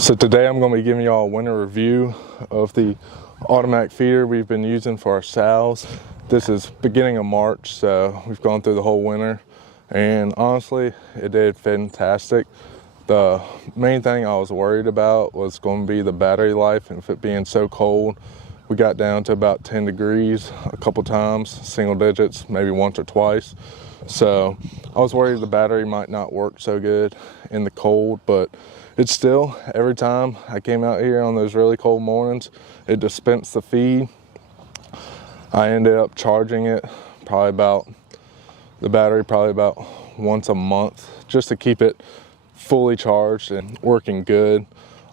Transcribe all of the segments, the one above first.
So today I'm going to be giving y'all a winter review of the automatic feeder we've been using for our sows. This is beginning of March, so we've gone through the whole winter, and honestly, it did fantastic. The main thing I was worried about was going to be the battery life, and if it being so cold. We got down to about 10 degrees a couple times, single digits, maybe once or twice. So I was worried the battery might not work so good in the cold, but it's still, every time I came out here on those really cold mornings, it dispensed the feed. I ended up charging it the battery probably about once a month, just to keep it fully charged and working good.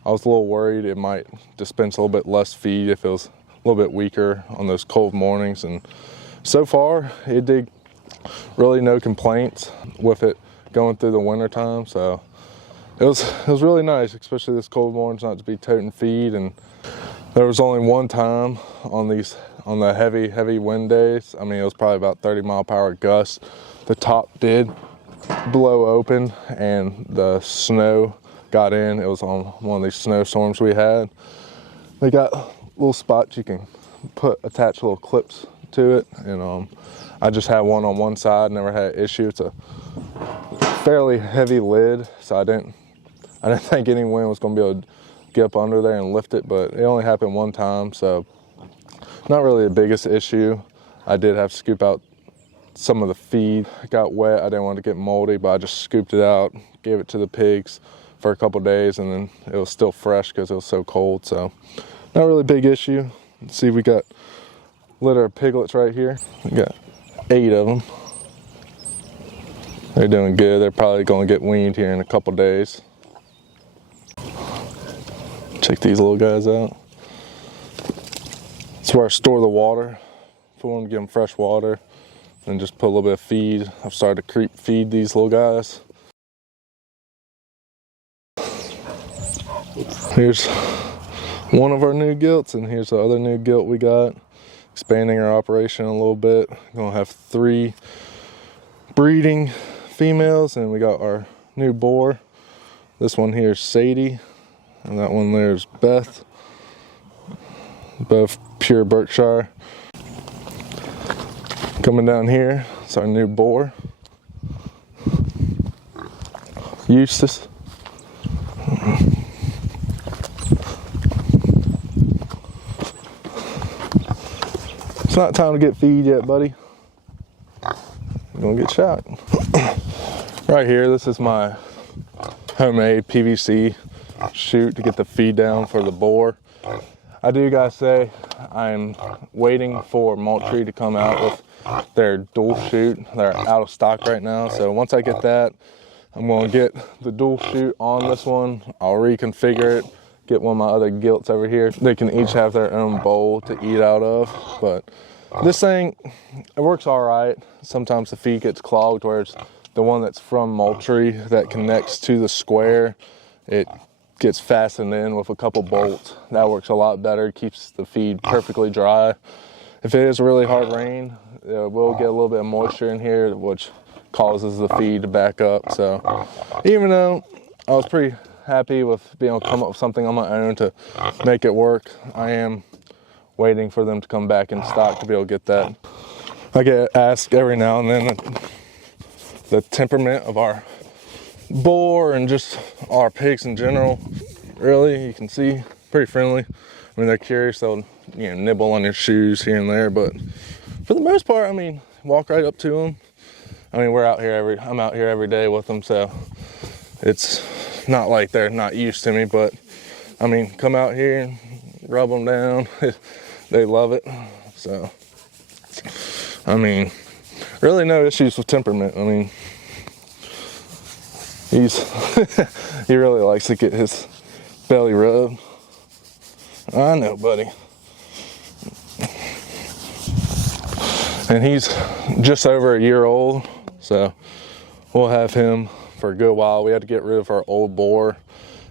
I was a little worried it might dispense a little bit less feed if it was a little bit weaker on those cold mornings, and so far it did really no complaints with it going through the winter time. So it was really nice, especially this cold mornings, not to be toting feed. And there was only one time on the heavy wind days, I mean it was probably about 30-mile-per-hour gusts, the top did blow open and the snow got in. It was on one of these snowstorms we had. They got little spots you can attach little clips to it, and I just had one on one side, never had an issue. It's a fairly heavy lid, so I didn't think any wind was going to be able to get up under there and lift it, but it only happened one time, so not really the biggest issue. I did have to scoop out some of the feed. It got wet, I didn't want to get moldy, but I just scooped it out, gave it to the pigs for a couple days, and then it was still fresh because it was so cold. So not really a big issue. Let's see, we got a litter of piglets right here. We got 8 of them. They're doing good. They're probably going to get weaned here in a couple days. Check these little guys out. That's where I store the water for them, give them fresh water, and just put a little bit of feed. I've started to creep feed these little guys. Here's one of our new gilts, and here's the other new gilt we got. Expanding our operation a little bit. We're gonna have 3 breeding females, and we got our new boar. This one here is Sadie, and that one there is Beth. Both pure Berkshire. Coming down here, it's our new boar, Eustace. It's not time to get feed yet, buddy. You're gonna get shot. Right here, this is my homemade PVC chute to get the feed down for the boar. I do gotta say, I'm waiting for Moultrie to come out with their dual chute. They're out of stock right now, so once I get that, I'm gonna get the dual chute on this one. I'll reconfigure it, get one of my other gilts over here. They can each have their own bowl to eat out of, but this thing, it works all right. Sometimes the feed gets clogged, whereas the one that's from Moultrie that connects to the square, it gets fastened in with a couple bolts. That works a lot better, keeps the feed perfectly dry. If it is a really hard rain, it will get a little bit of moisture in here, which causes the feed to back up. So even though I was pretty happy with being able to come up with something on my own to make it work, I am waiting for them to come back in stock to be able to get that. I get asked every now and then the temperament of our boar and just our pigs in general. Really, you can see, pretty friendly. I mean, they're curious, they'll nibble on your shoes here and there, but for the most part, I mean, walk right up to them. I mean, I'm out here every day with them, so it's not like they're not used to me, but I mean, come out here and rub them down. They love it. So I mean, really no issues with temperament. I mean, he really likes to get his belly rubbed. I know, buddy. And he's just over a year old, so we'll have him for a good while. We had to get rid of our old boar.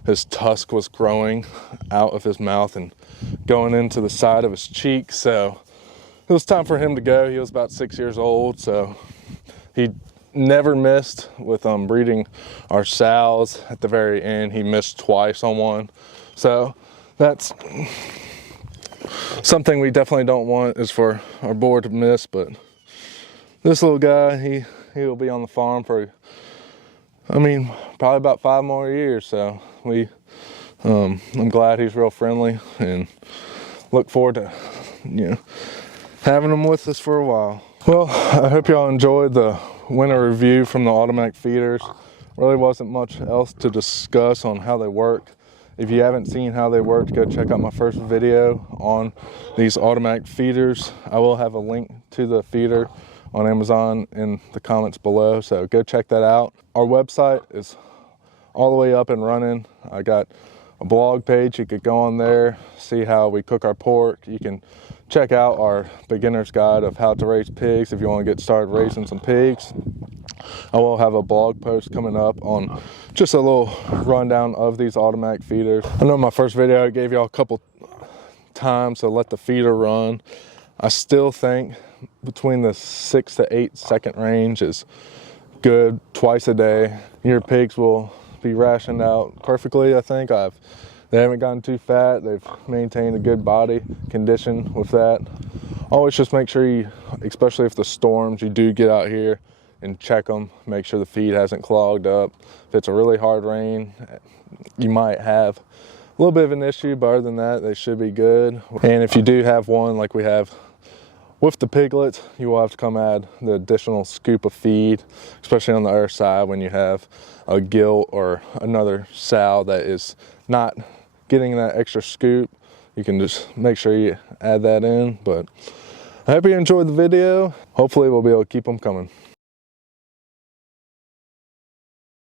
His tusk was growing out of his mouth and going into the side of his cheek, so it was time for him to go. He was about 6 years old, so he never missed with breeding our sows. At the very end, he missed twice on one. So that's something we definitely don't want, is for our boar to miss. But this little guy, he will be on the farm for, I mean, probably about 5 more years. So I'm glad he's real friendly, and look forward to, you know, having him with us for a while. Well, I hope y'all enjoyed the winter review from the automatic feeders. Really wasn't much else to discuss on how they work. If you haven't seen how they work, go check out my first video on these automatic feeders. I will have a link to the feeder on Amazon in the comments below, so go check that out. Our website is all the way up and running. I got a blog page. You could go on there, see how we cook our pork. You can check out our beginner's guide of how to raise pigs if you want to get started raising some pigs. I will have a blog post coming up on just a little rundown of these automatic feeders. I know in my first video I gave y'all a couple times to let the feeder run. I still think between the 6 to 8 second range is good twice a day. Your pigs will be rationed out perfectly. I think they haven't gotten too fat. They've maintained a good body condition with that. Always just make sure you, especially if the storms, you do get out here and check them. Make sure the feed hasn't clogged up. If it's a really hard rain, you might have a little bit of an issue, but other than that, they should be good. And if you do have one like we have with the piglets, you will have to come add the additional scoop of feed, especially on the other side when you have a gilt or another sow that is not getting that extra scoop. You can just make sure you add that in. But I hope you enjoyed the video. Hopefully we'll be able to keep them coming.